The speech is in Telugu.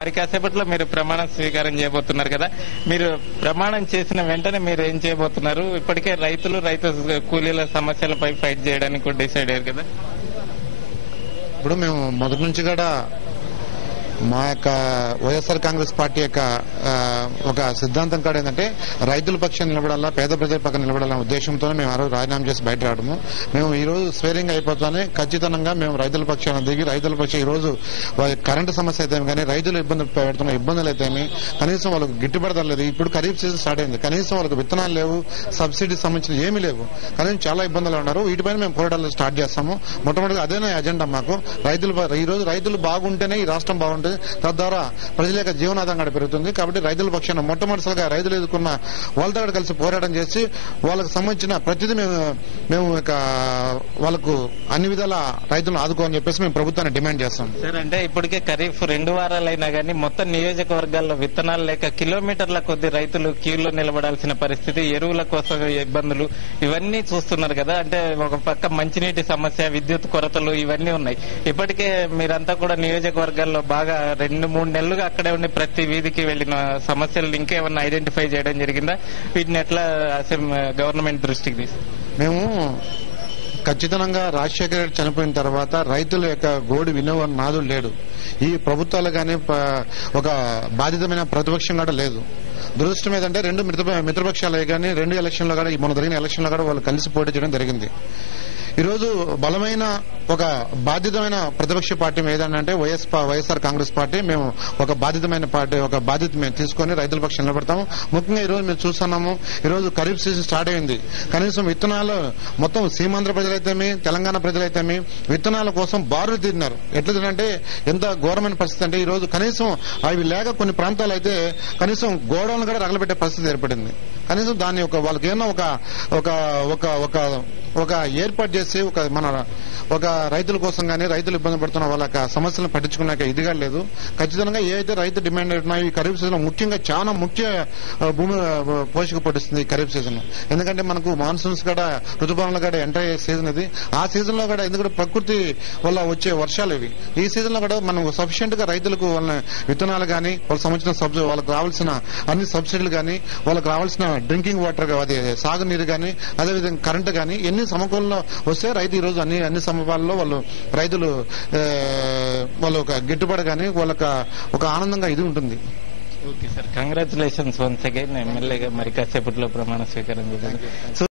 మరి కాసేపట్లో మీరు ప్రమాణ స్వీకారం చేయబోతున్నారు కదా. మీరు ప్రమాణం చేసిన వెంటనే మీరు ఏం చేయబోతున్నారు? ఇప్పటికే రైతు కూలీల సమస్యలపై ఫైట్ చేయడానికి కూడా డిసైడ్ అయ్యారు కదా. ఇప్పుడు మేము మొదటి నుంచి కూడా మా యొక్క వైఎస్ఆర్ కాంగ్రెస్ పార్టీ యొక్క ఒక సిద్ధాంతం కూడా ఏంటంటే రైతుల పక్షాన్ని నిలబడాలా, పేద ప్రజల పక్కన నిలబడాలనే ఉద్దేశంతో మేము ఆ రోజు రాజీనామా చేసి బయట రావడము. మేము ఈ రోజు స్వేరింగ్ అయిపోతానే ఖచ్చితంగా మేము రైతుల పక్షాన దిగి రైతుల పక్షం ఈ రోజు కరెంటు సమస్య అయితే కానీ రైతులు పెడుతున్న ఇబ్బందులు అయితే కనీసం వాళ్ళకు గిట్టుబాటు ధర లేదు. ఇప్పుడు ఖరీఫ్ సీజన్ స్టార్ట్ అయింది, కనీసం వాళ్ళకి విత్తనాలు లేవు, సబ్సిడీ సంబంధించిన ఏమీ లేవు, కనీసం చాలా ఇబ్బందులు ఉన్నారు. వీటిపైన మేము పోరాటాలు స్టార్ట్ చేస్తాము. మొట్టమొదటిగా అదేనా ఎజెండా మాకు. ఈ రోజు రైతులు బాగుంటేనే ఈ రాష్ట్రం బాగుంటుంది, తద్వారా ప్రజల యొక్క జీవనాధారం కూడా పెరుగుతుంది. కాబట్టి రైతుల పక్షాన మొట్టమొదటిసారిగా రైతులు ఎదుర్కొన్న వాళ్ళతో కలిసి పోరాటం చేసి వాళ్ళకు సంబంధించిన ప్రతిదీ మేము వాళ్ళకు అన్ని విధాల రైతులను ఆదుకోవాలని చెప్పేసి మేము ప్రభుత్వాన్ని డిమాండ్ చేస్తాం. సార్, అంటే ఇప్పటికే ఖరీఫ్ 2 వారాలైనా కానీ మొత్తం నియోజకవర్గాల్లో విత్తనాలు లేక కిలోమీటర్ల కొద్ది రైతులు క్యూలో నిలబడాల్సిన పరిస్థితి, ఎరువుల కోసం ఇబ్బందులు ఇవన్నీ చూస్తున్నారు కదా. అంటే ఒక పక్క మంచినీటి సమస్య, విద్యుత్ కొరతలు ఇవన్నీ ఉన్నాయి. ఇప్పటికే మీరంతా కూడా నియోజకవర్గాల్లో బాగా 2-3 నెలలుగా అక్కడే ఉండి ప్రతి వీధికి వెళ్లిన సమస్యలు ఇంకేమన్నా ఐడెంటిఫై చేయడం జరిగిందా? వీటిని ఎట్లా గవర్నమెంట్ దృష్టికి తీసుకు? మేము ఖచ్చితంగా రాజశేఖర రెడ్డి చనిపోయిన తర్వాత రైతుల యొక్క గోడు వినోవ నాదుడు లేడు. ఈ ప్రభుత్వాలు కానీ ఒక బాధితమైన ప్రతిపక్షం కూడా లేదు. దురదృష్టం ఏంటంటే 2 మిత్రపక్షాలు కానీ 2 ఎలక్షన్లో కూడా మొన్న జరిగిన ఎలక్షన్లో కూడా వాళ్ళు కలిసి పోటీ చేయడం జరిగింది. ఈరోజు బలమైన ఒక బాధ్యతమైన ప్రతిపక్ష పార్టీ ఏదంటే వైఎస్ఆర్ కాంగ్రెస్ పార్టీ. మేము ఒక బాధ్యతమైన పార్టీ, ఒక బాధ్యత మేము తీసుకుని రైతుల పక్షం నిలబడతాము. ముఖ్యంగా ఈరోజు మేము చూస్తున్నాము, ఈరోజు ఖరీఫ్ సీజన్ స్టార్ట్ అయింది. కనీసం విత్తనాలు మొత్తం సీమాంధ్ర ప్రజలైతేమి, తెలంగాణ ప్రజలైతేమి విత్తనాల కోసం బారులు తీరినారు. ఎట్లంటే ఎంత ఘోరమైన పరిస్థితి అంటే ఈరోజు కనీసం అవి లేక కొన్ని ప్రాంతాలు అయితే కనీసం గోడౌన్లు కూడా రగలబెట్టే పరిస్థితి ఏర్పడింది. కనీసం దాన్ని వాళ్ళకి ఏమన్నా ఒక ఏర్పాటు చేసి ఒక రైతుల కోసం కానీ రైతులు ఇబ్బంది పడుతున్న వాళ్ళ సమస్యలను పట్టించుకున్నాక ఇదిగా లేదు. ఖచ్చితంగా ఏదైతే రైతు డిమాండ్ ఉన్నాయో ఈ ఖరీఫ్ సీజన్ ముఖ్యంగా చాలా ముఖ్య భూమి పోషక పడుతుంది ఈ ఖరీఫ్ సీజన్. ఎందుకంటే మనకు మాన్సూన్స్ కూడా ఋతుపవనాలు కూడా ఎంటర్ అయ్యే సీజన్ ఇది. ఆ సీజన్ లో కూడా ఎందుకంటే ప్రకృతి వల్ల వచ్చే వర్షాలు ఇవి. ఈ సీజన్ లో కూడా మనం సఫిషియెంట్ గా రైతులకు వాళ్ళ విత్తనాలు కానీ వాళ్ళకి సంబంధించిన వాళ్ళకి రావాల్సిన అన్ని సబ్సిడీలు కానీ వాళ్ళకి రావాల్సిన డ్రింకింగ్ వాటర్ అది సాగునీరు కానీ అదేవిధంగా కరెంటు కానీ ఎన్ని సమకూలంలో వస్తే రైతు ఈ రోజు అన్ని సమపాలలో రైతులు వాళ్ళు ఒక గిట్టుబాటు కానీ వాళ్ళకి ఒక ఆనందంగా ఇది ఉంటుంది. Okay sir, congratulations once again. ఎమ్మెల్యేగా మరి కాసేపట్లో ప్రమాణ స్వీకారం చేశారు.